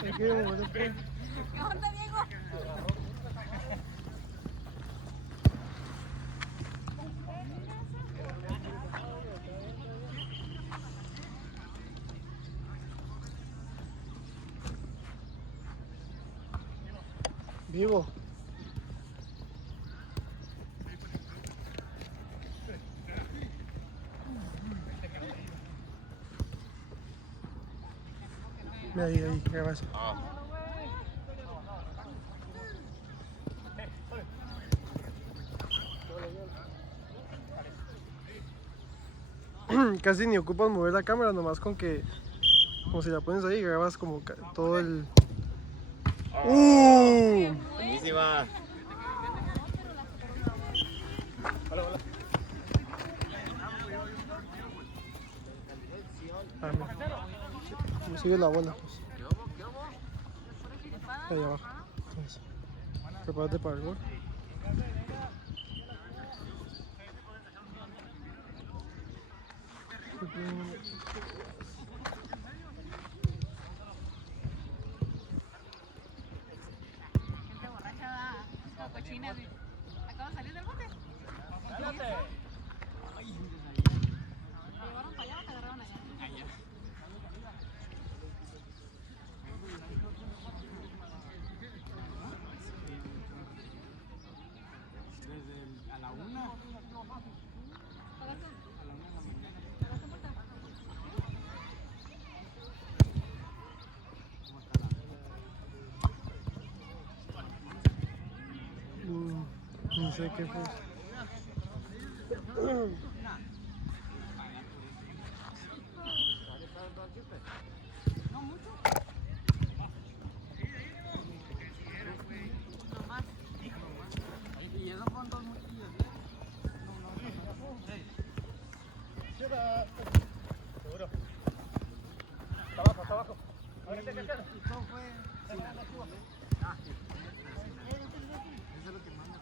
¿Qué onda, Diego? Vivo. Ahí, grabas. Casi ni ocupas mover la cámara, nomás con que, como si la pones ahí, grabas como todo el... Buenísima. Hola, hola. Me sigue la bola, pues. Ahí abajo. Entonces, prepárate para el gol. Gente borracha, como cochina. Acabo de salir del bote. ¿Te llevaron para allá o te agarraron allá? Desde a la 1. No sé qué fue. No mucho. Y esos son 2 mochillas. Seguro. Está abajo. Ahorita que Y todo fue.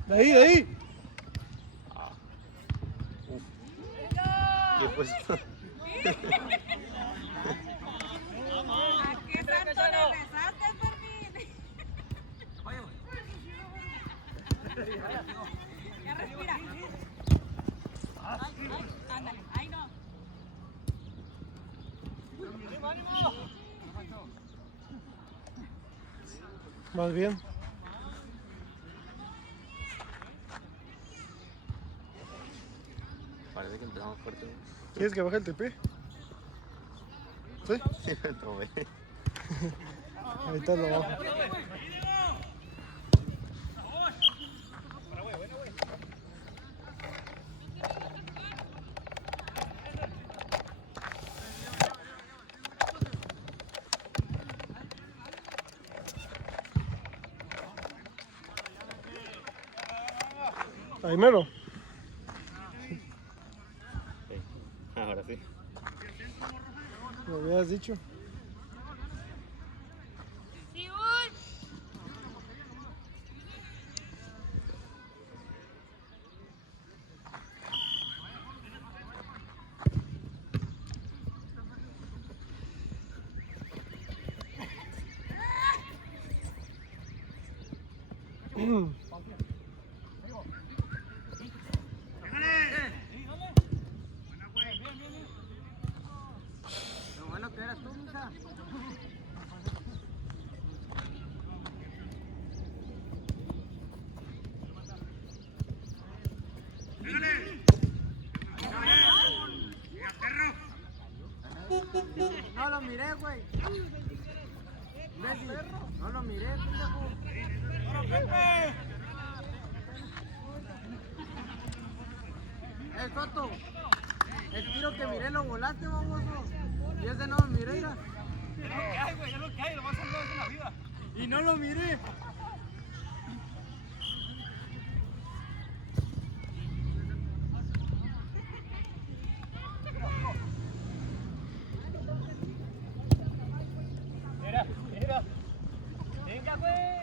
De ahí. ¿Qué pues? ¿A qué santo le rezaste, Fermín? Ya respira. Ándale, ay no. Más bien. Parece que empezamos fuerte. ¿Quieres que baje el tripié? ¿Sí? No, güey. Ahorita lo bajo. Ahí mero. Ahora sí. Lo habías dicho. Sí, uy. Lo bueno que eras tú, mija. No lo miré, güey. Messi, no lo miré, pendejo. Soto, el tiro que miré lo volaste, baboso. Y ese no lo miré, mira. Ay, güey, es lo que hay, lo más salvado es en la vida. Y no lo miré. Mira. Venga, güey.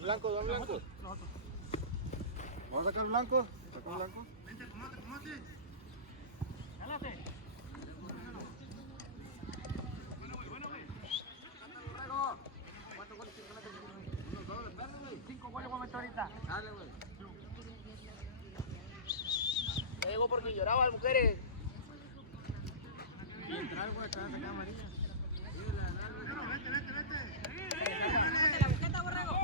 Blanco, da blanco. Vamos a sacar blanco. Saca blanco. Dale, güey. Ya llegó porque lloraban mujeres. Y entrar, güey, acá sacar amarilla. La bujeta, borrego.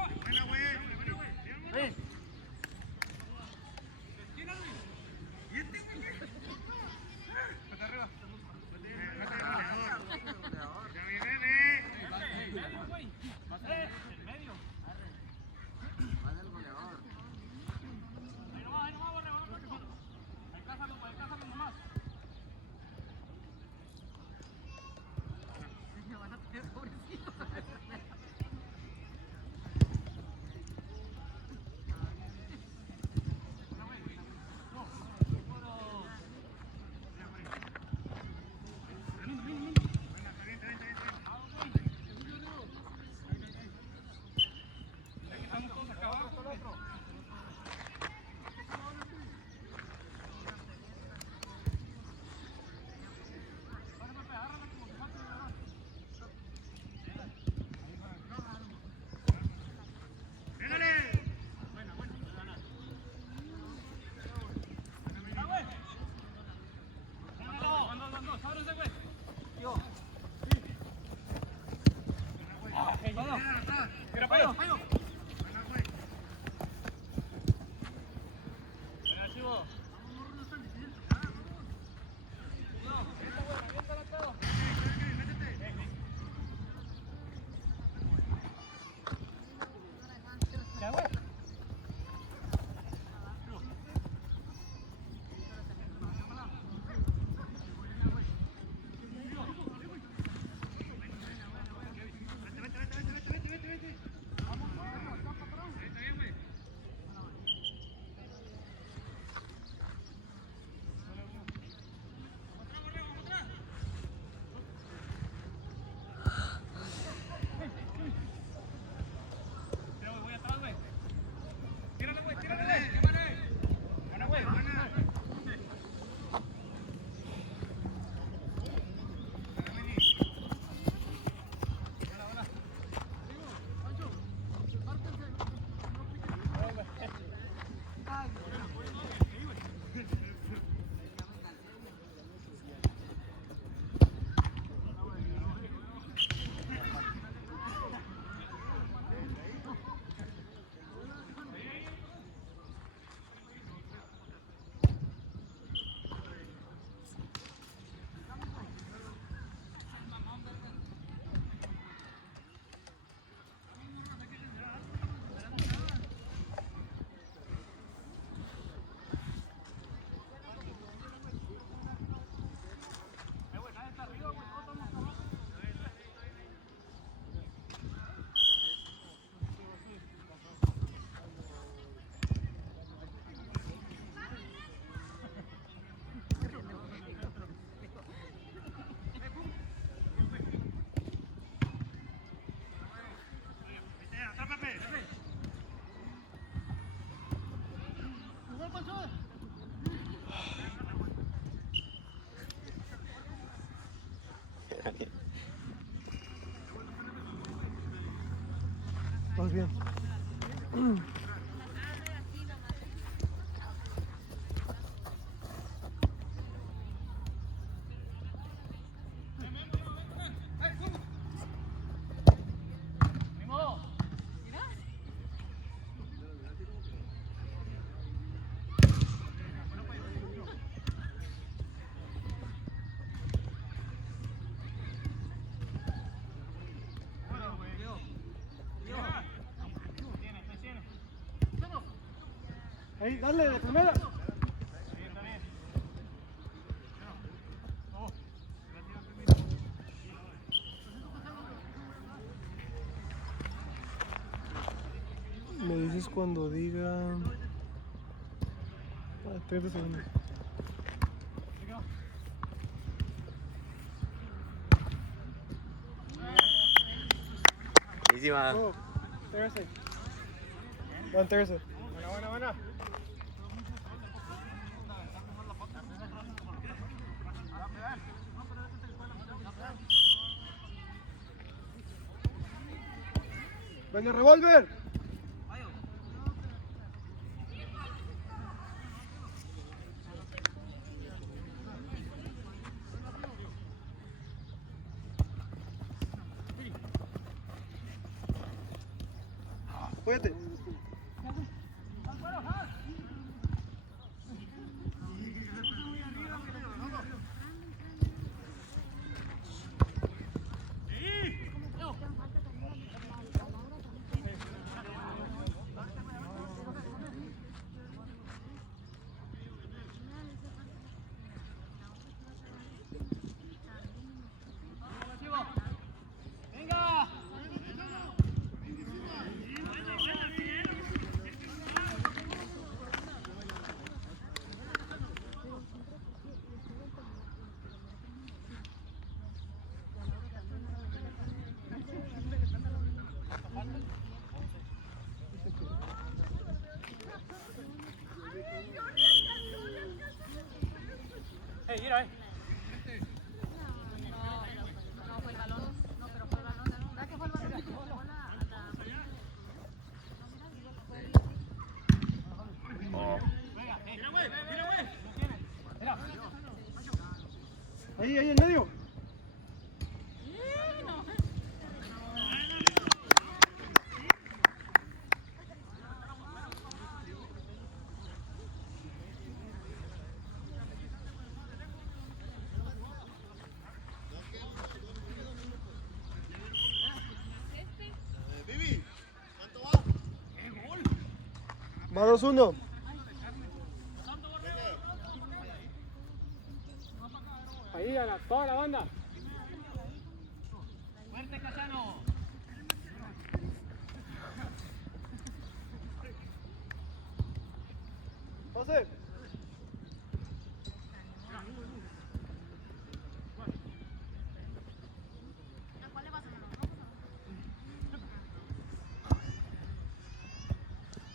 Más bien. Ahí, dale, de primera. Entonces cuando diga... 30 segundos. Buenísima. Oh, Thursday. On Thursday. Buena. ¡Venga, revólver! Fíjate. Venga. Mira, No fue el balón. No, pero fue el balón. ¿Verdad que fue el balón? Ahí, en medio. Va 2-1. ahí a toda la banda. Fuerte, Casano. Pase.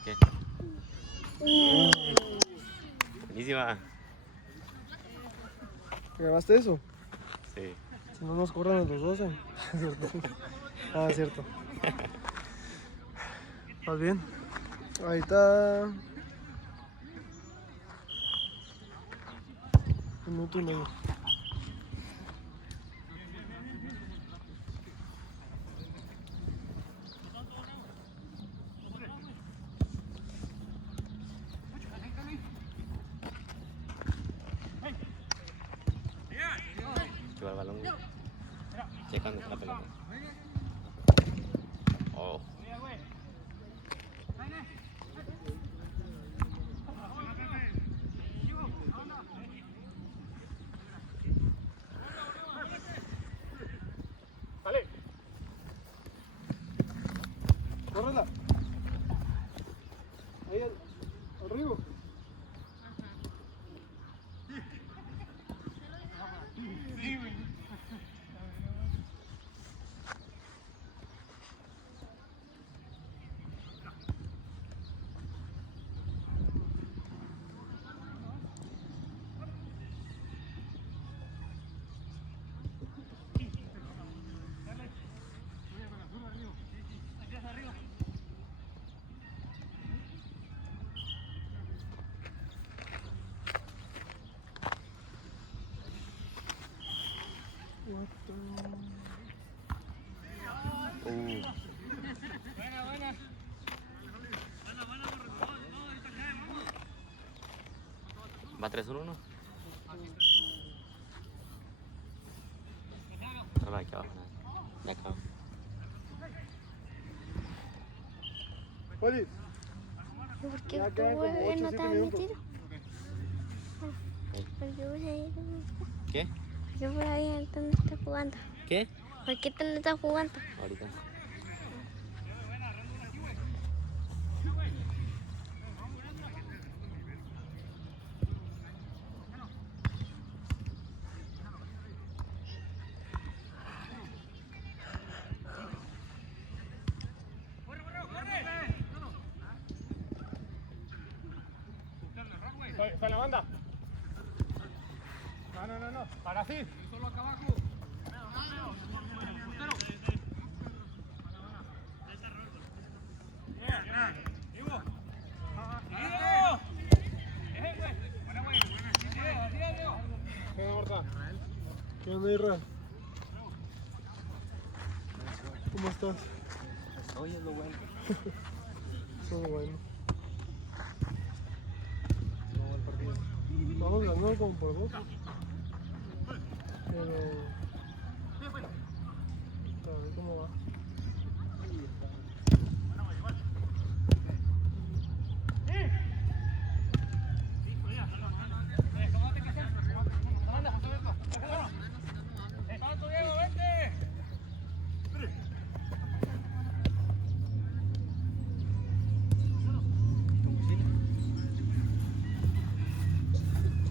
¿Qué? Buenísima. ¿Grabaste eso? Sí. Si no nos cobran a los 12. ¿Cierto? Ah, cierto. ¿Vas bien? Ahorita... Minuto y medio. Que va el balón. Checando la pelota. Oh. Vale. ¡Córrela! Ahí arriba. Va 3-1, ¿no? No, aquí abajo, nada. De acá. Poli. ¿Por qué Ya tu quedan como bebé 8 no o 7 te ha minutos. metido? ¿Por qué voy a ir? ¿Qué? ¿Por qué por ahí tú no estás jugando? ¿Qué? ¿Por qué tú no estás jugando? Ahorita. Está en la banda. No. Para así. Solo acá abajo. ¿Qué onda, Irra? ¿Cómo estás? Oye, es lo bueno. Eso es bueno. Vamos ganando como por 2. Pero... a ver cómo va.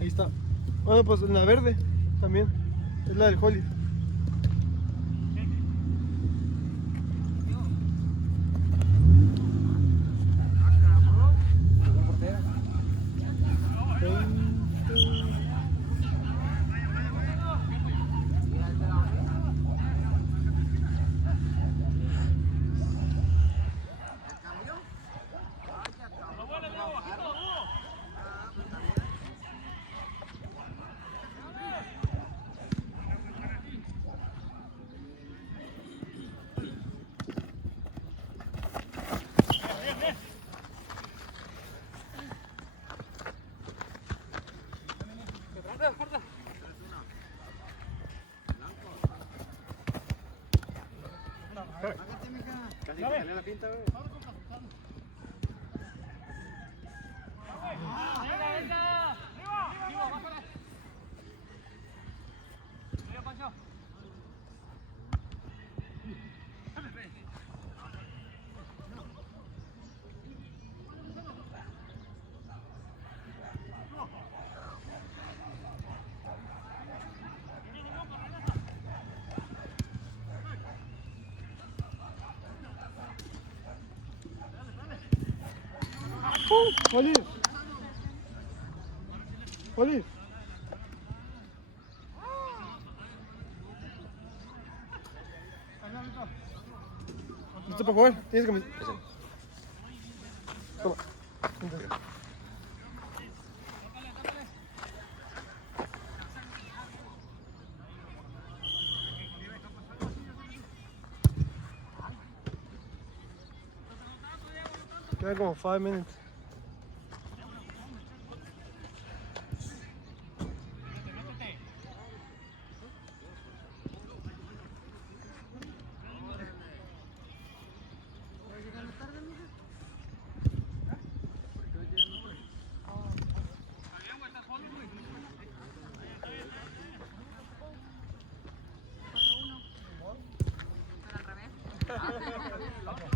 Ahí está. Bueno, pues en la verde también. Es la del Holly. Casi que sale la pinta, güey. Holly. Holly. ¿Listo para jugar? Tienes que... Toma. Entonces. Quedan como 5 minutes.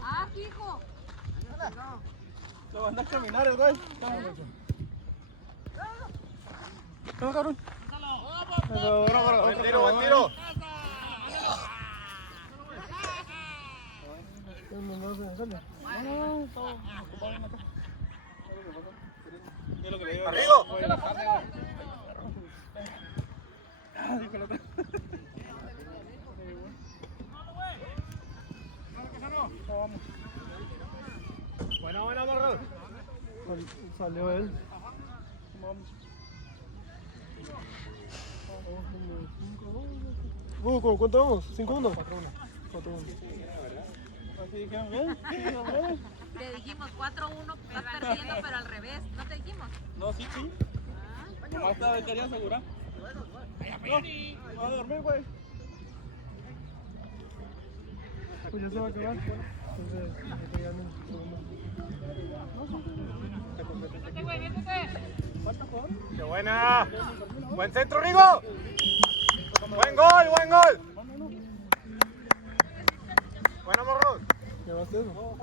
Ah, fijo. Lo van a caminar el güey. No, cabrón. Buen tiro, buen tiro. No se sale. Arriba. Buena, Morro. Salió él. ¿Cuánto vamos? ¿5-1? 4-1. Así dijeron bien. Te dijimos 4-1, estás perdiendo, pero al revés. ¿No te dijimos? No, sí. Nomás te quería asegurar. No, a dormir, güey. Pues ya se va a acabar. Entonces, ya no. ¡Qué buena! ¡Buen centro, Rigo! ¡Buen gol! ¡Buena, Morros! ¿Llevaste eso?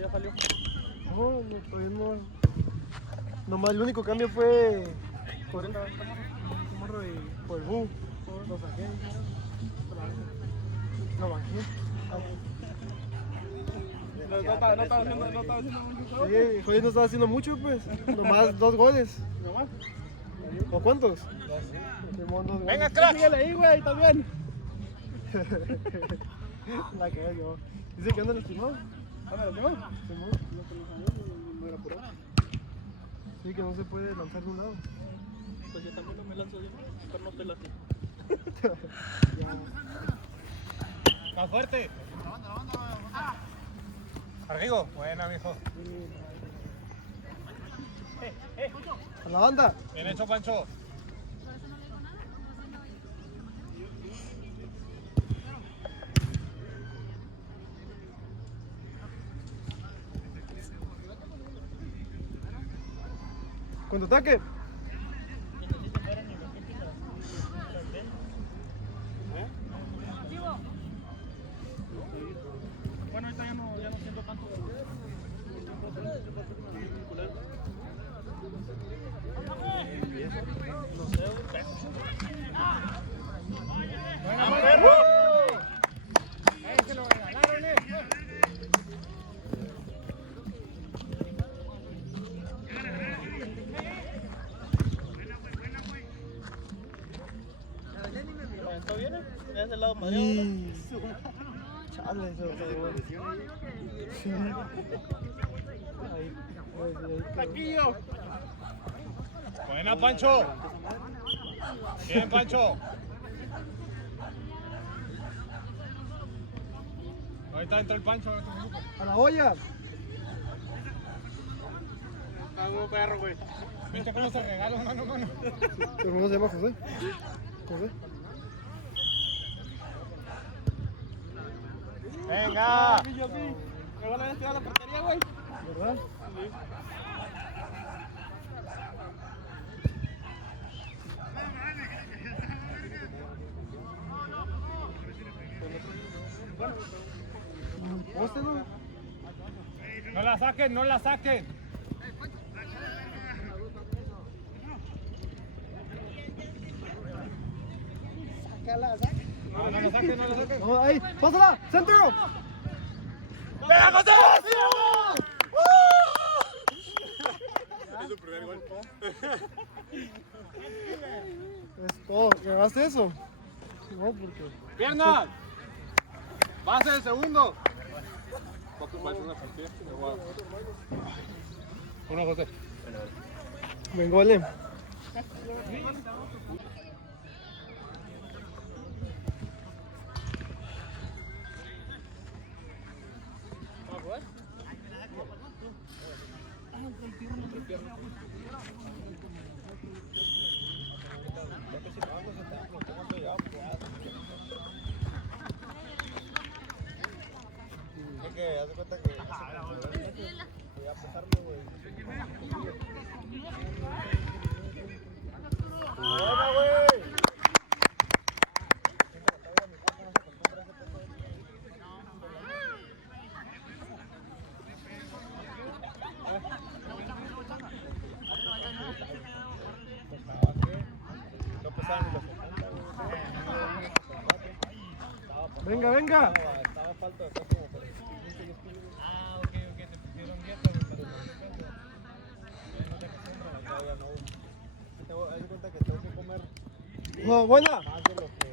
Ya salió. No, todavía no. Nomás el único cambio fue... carro y por el bus lo saqué. Lo bajé. No estaba haciendo mucho. Sí, Joder no estaba haciendo mucho, pues. Nomás 2 goles. ¿Nomás? ¿O cuántos? Venga, crack. Síguele ahí, güey, también. La cagué yo. Dice que anda lastimado. ¿Anda lastimado? Simón. No era por ahí. Sí, que no se puede lanzar de un lado. Pues yo también no me lanzo yo, pero no estoy lastimado. Más fuerte. Arrigo. Buena, mijo. A la banda. Bien hecho, Pancho. Contraataque. Bueno, ahorita ya no siento tanto. Buena, perro. Ahí se lo regalaron, ¿Está bien? ¿Ya es del lado Y... Chale, eso. Sí. Ahí. Buena, Pancho. Bien, Pancho. Ahorita entra el Pancho. A la olla. Hago perro, güey. ¿Viste cómo se regala mano a mano? ¿Pero cómo se llama José? José. Venga. Me van a despegar la portería, güey. ¿Verdad? Póstelo. No la saquen, no la saquen. No la saquen, no la saquen. No, ahí, pásala, centro. ¡Venga, José! Es su primer gol. Es todo, ¿grabaste eso? No, porque... ¡Piernas! ¡Base el segundo! Uno, José. Vengo, Ole. Que haz de cuenta que voy a pesarlo, güey. ¡Buena, güey! No pesaban ni los 70, güey. Venga, venga. Estaba falta de acá como por 15 y Ah, ok, te pusieron dieta, pero no te cuento. no te acostumbras, todavía no. Haz de cuenta que tengo que comer No, buena. más de lo que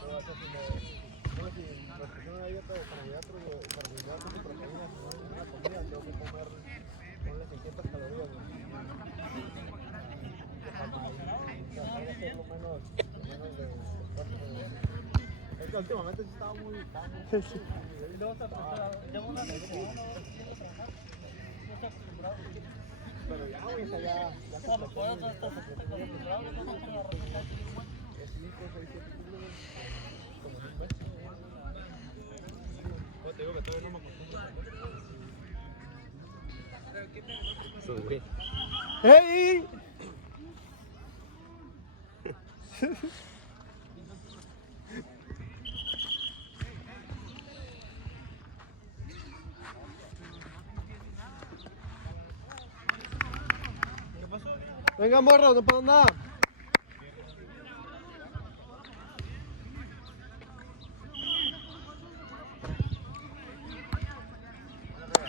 puedo hacer. No, si me pusieron una dieta de carbohidratos y proteínas en una comida, tengo que comer, ponle 600 calorías, güey. Para hacer lo menos de es que últimamente sí estaba muy y luego pero ya, güey, ya se puede es 5, 6, 7 kilos, como 100 pesos. Te digo que todavía no me acostumbro. ¡Hey! Venga, morro, no pasa nada.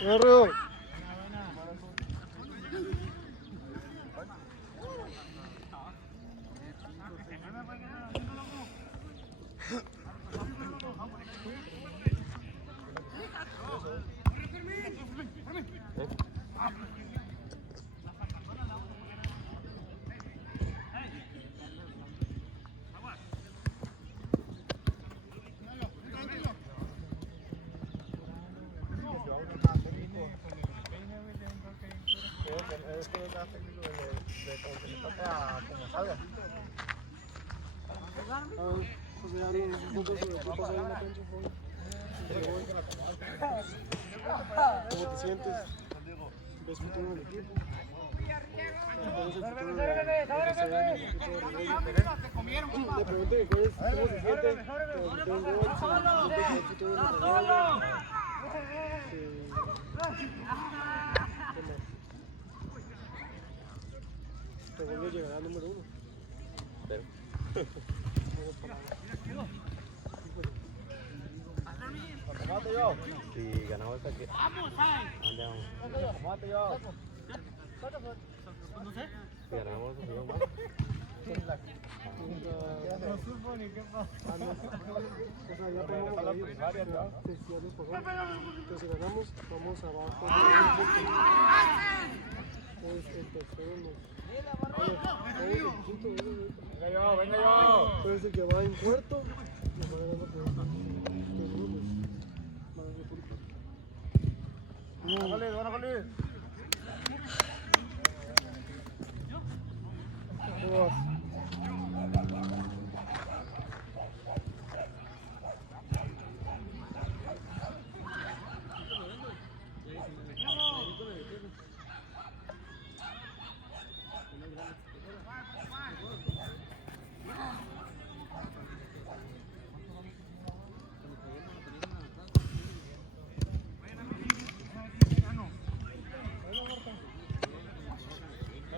Corro. Es que cada técnico de como que le toca como salga. Pues ya no, un poco sobre qué pasa en la cancha, joven. ¿Cómo te sientes? ¿Ves futuro en el equipo? ¿Cuál es el futuro de el equipo de Rebelde? Le pregunté cómo se siente que metió un gol, si siente que hay futuro en el Rebelde. ¿Qué más? Te vuelve a llegar al número 1. Pero. ¿Cómo yo? Si ganamos esta que. ¡Vamos, ¿cómo yo? No sé. Si ganamos un millón más. No supo ni qué pasó. O sea, ya podemos ahí. Sí, ya nos pagamos. Entonces, si ganamos, vamos abajo. Es el tercero. El quinto. Venga yo. Pero es el que va en cuarto. Nos va ganando por grupos. Bájale.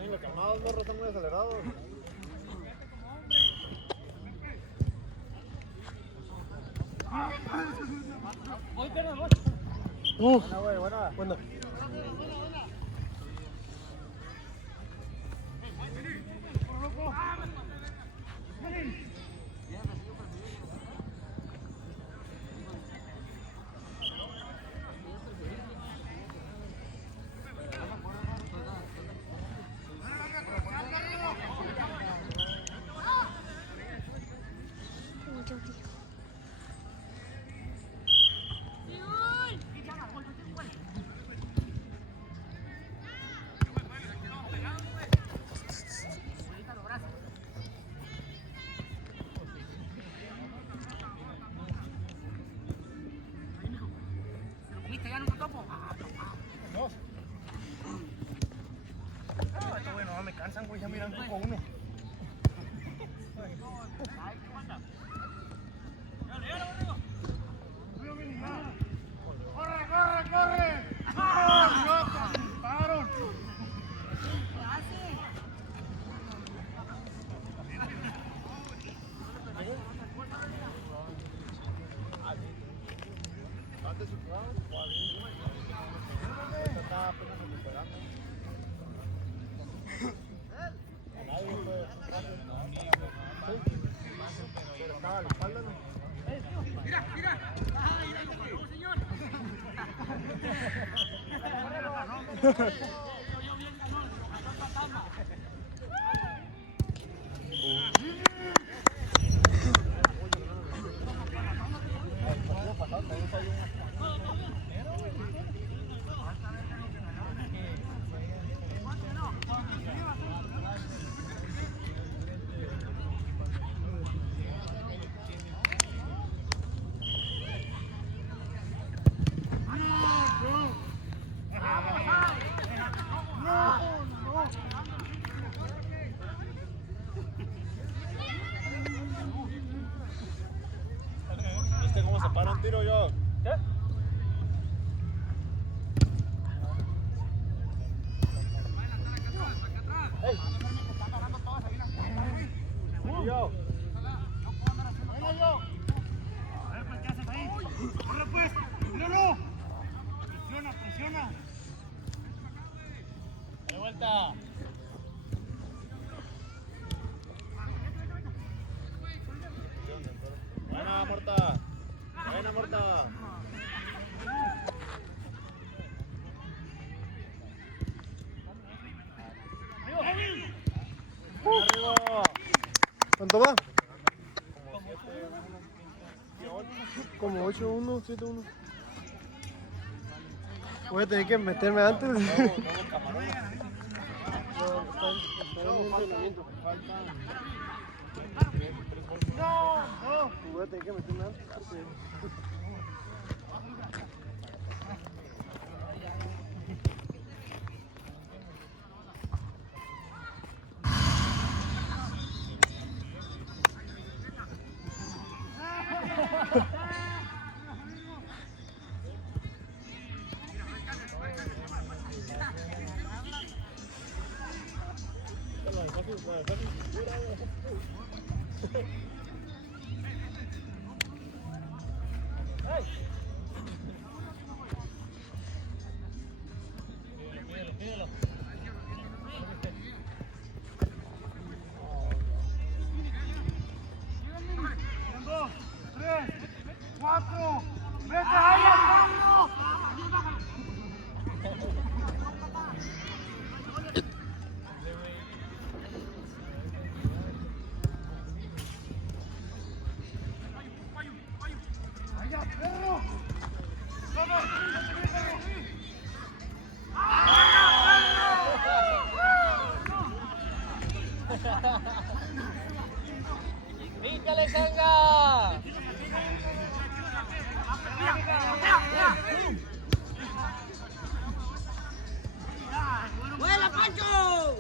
Los calmados, morros, están muy acelerados. Buena. Estos güey no me cansan, güey, ya miran con uno. ¡Corre! ¡Paro! Está apenas recuperando. Pero estaba a la espalda, ¿no? ¡Mira! ¡Señor! ¿Viste cómo se para un tiro yo? ¿Qué? Yo. Venga yo. A ver, pues, ¿qué haces ahí? ¡Corre, pues! ¡Míralo! ¡Presiona! De vuelta. Buena, Morta. Buena, Morta. Arriba. ¿Cuánto va? Como 8-1, 7-1. Voy a tener que meterme antes. Voy a tener que meterme antes. Pídelo. 2, 3, 4, vete allá, Pablo. Allá, perro. ¡Pícale, Sanga! ¡Vuela, Pancho!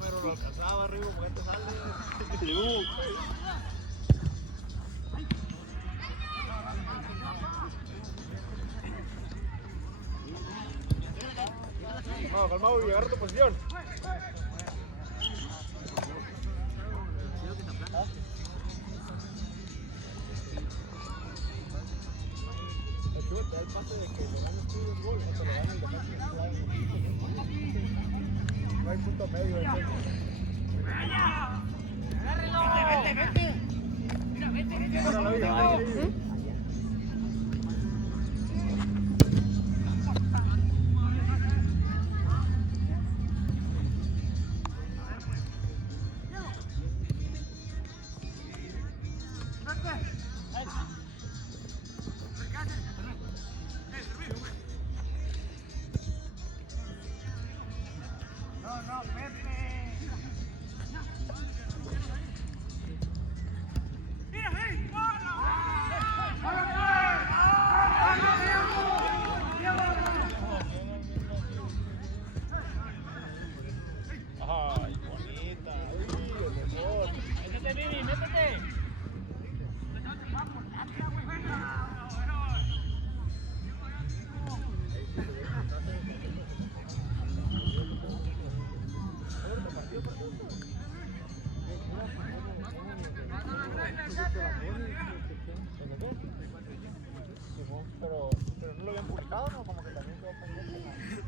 Pero lo alcanzaba arriba, porque te sale. No, calmado y agarra tu posición. El chivo te da el pase de que le ganes tú el gol o te lo gana el defensa clave. No hay punto medio. Vete. No, Pepe. Ay, bonita. Uy, el mejor. ¡Métete, Vivi, métete! Pero no lo habían publicado, ¿no? Como que también quedó pendiente.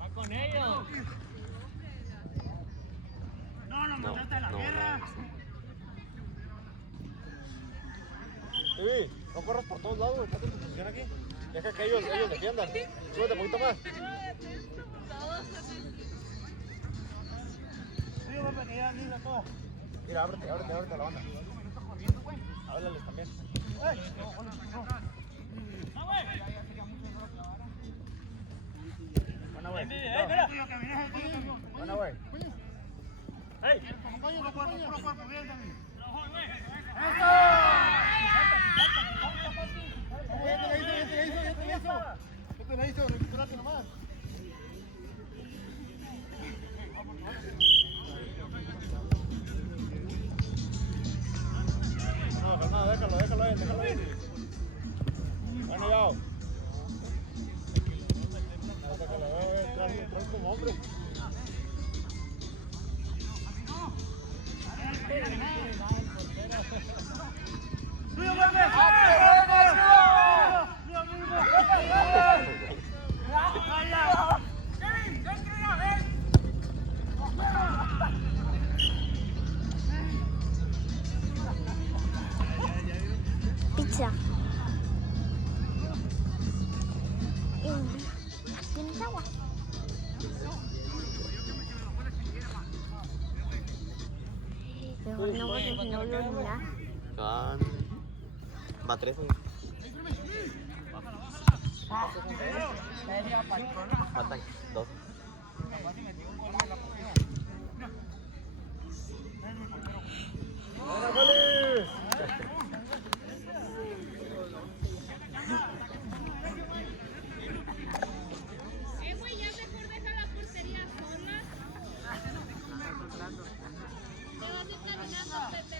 ¡Va con ellos! Sí, no corras por todos lados, estate en tu posición aquí. Deja que ellos defiendan. Súbete un poquito más. Mira, ábrete a la banda. Háblales también. Buena, güey. Buena, güey. No, déjalo ir. Bueno, ya. Déjalo, como hombre. Pizza. ¿Tienes agua? Pero no voy a no lo mira. Va 3. Matan 2. Güey, ya mejor deja la portería sola. Te vas a ir caminando, Pepe.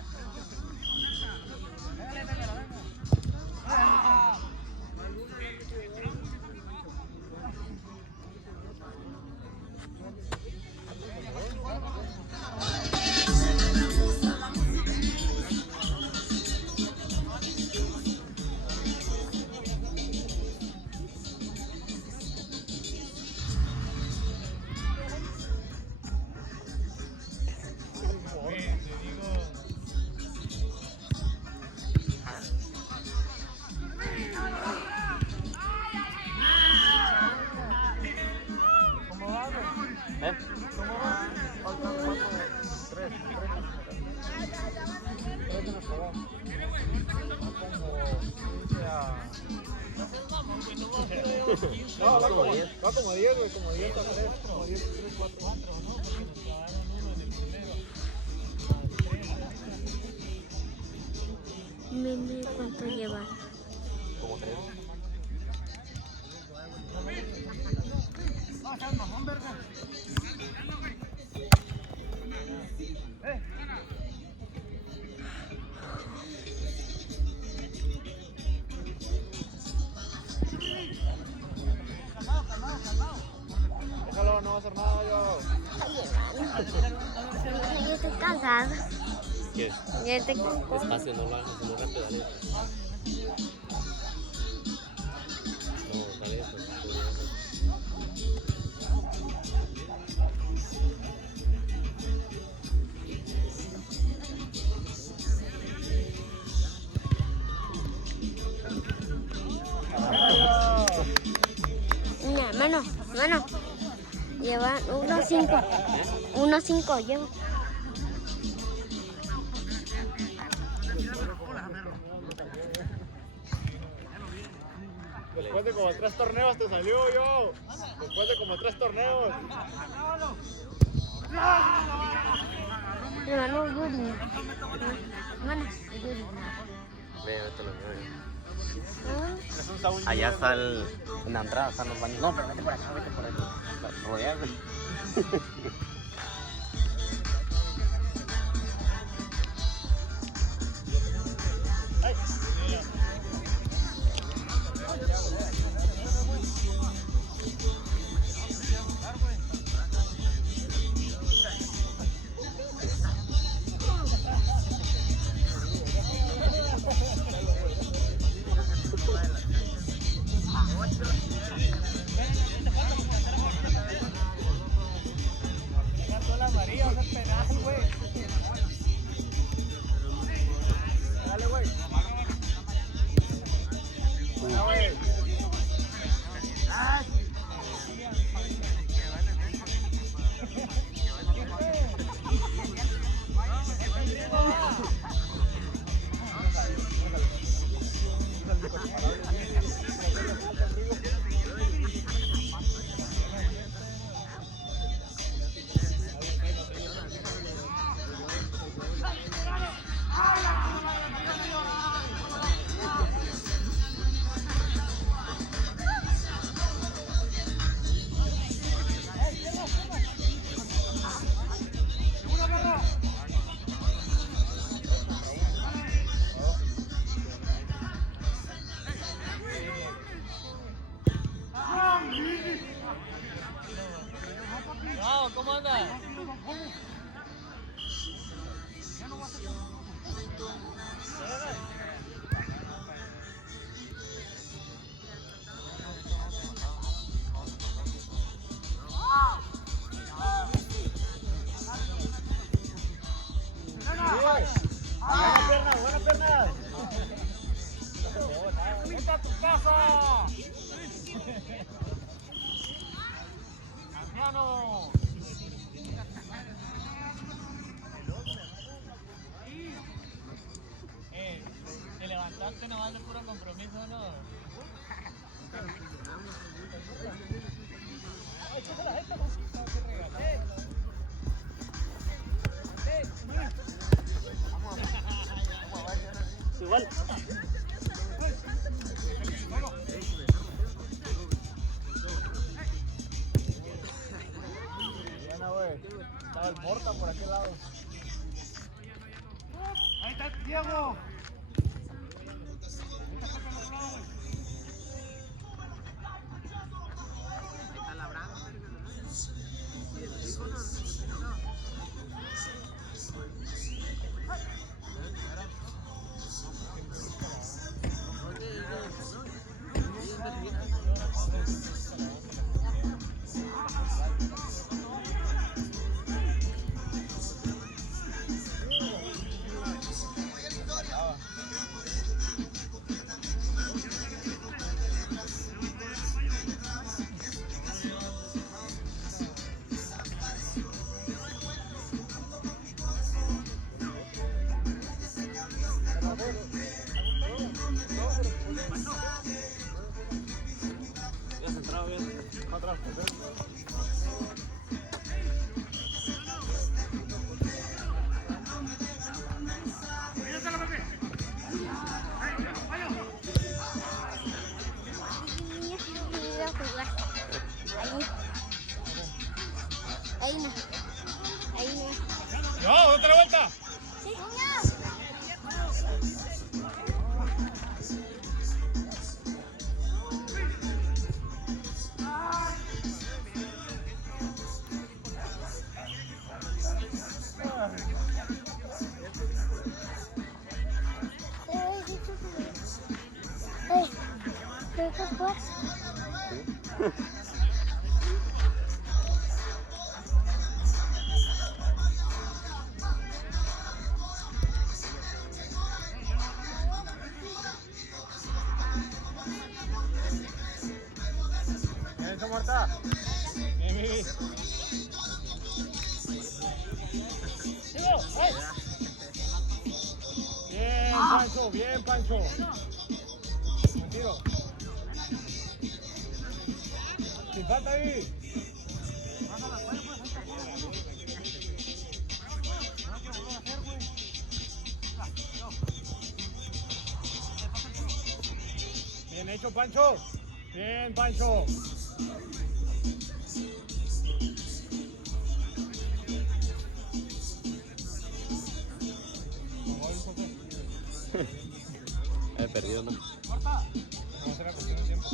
No, va como 10, güey, como 10 a 3, como 10, 3, 4. Mimi, ¿cuánto lleva? Como 3. Déjalo, no va a hacer nada yo. Yo estoy cansada. ¿Qué? Ya estoy cansada. Despacio, no lo hagas, no rápido, dale. No, dale eso. Mira, mano. Lleva 1-5. 1-5 lleva. Después de como 3 torneos te salió yo. Después de como 3 torneos. Mano, Yuri. Mano, Yuri. Ve, vete lo veo. Es un saúl. Allá está en la entrada, están los baños. No, pero vete por acá, vete por ahí. Rodea, güey. Wow, ¿cómo anda? Buena pierna. ¡Vete a tu casa! ¡Anciano! Te levantaste nomás de puro compromiso, ¿no? Igual. Buena, güey. Estaba el Morta por aquel lado. Ahí está Diego. Está labrado, Ya centrado bien. Atrás, Ir a jugar. Ahí no. Ahí no. ¡No, otra vuelta! Sí, Bien hecho, Marta. Bien, bien. Bien, Pancho, bien, Pancho. Buen tiro. Sin falta ahí. Bien hecho, Pancho. Bien, Pancho. He perdido, ¿no? Vamos a hacer la cuestión de tiempo.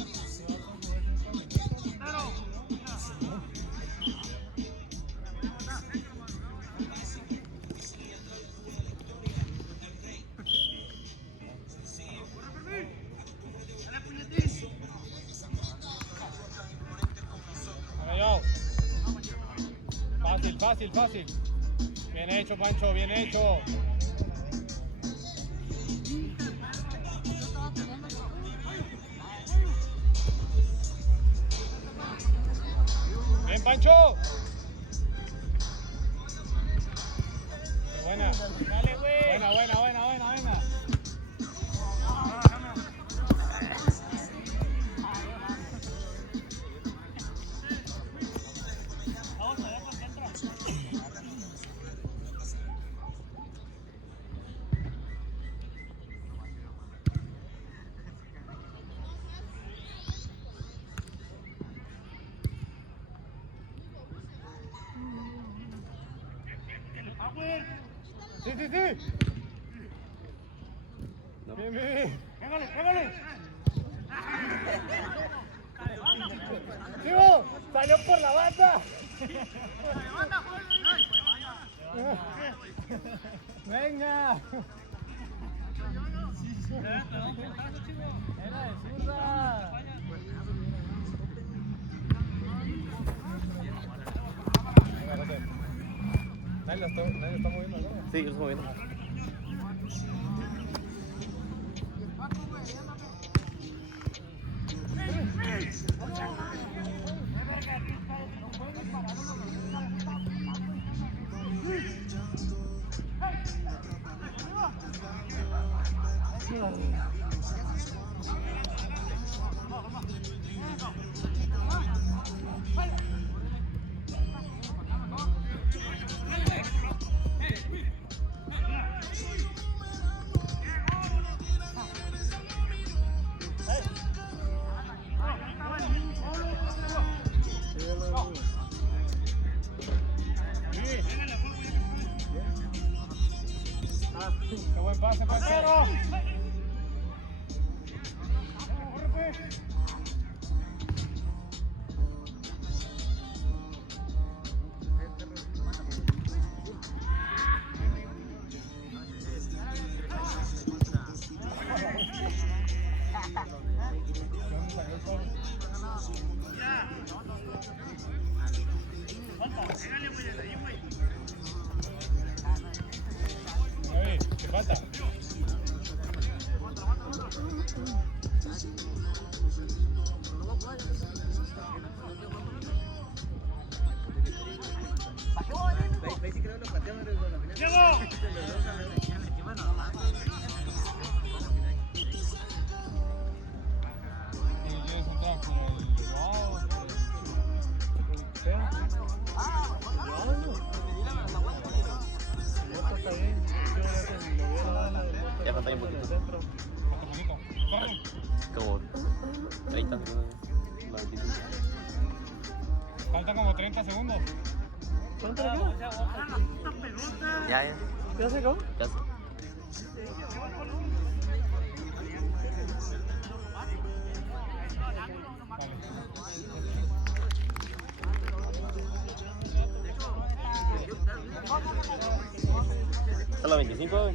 Yo. Fácil, fácil, fácil. Bien hecho, Pancho, bien hecho. Bien, Pancho. Buena. Dale, güey. Buena, buena, buena, buena, buena. Vamos allá por dentro. Sí, sí, sí. No. Bien, bien. Pégale, pégale. ¡Sigo! ¡Salió por la banda! ¡Venga! Era de zurda. Nadie lo está moviendo, ¿no? Sí, yo lo estoy moviendo. ¡Qué buen pase, Pachero! Oye, ¿qué falta? Ya falta un poquito. Como 30 segundos. 25. Falta como 30 segundos. ¿Cuánto le queda? Ya, ya. ¿Ya se acabó? Ya sé. Hasta los 25.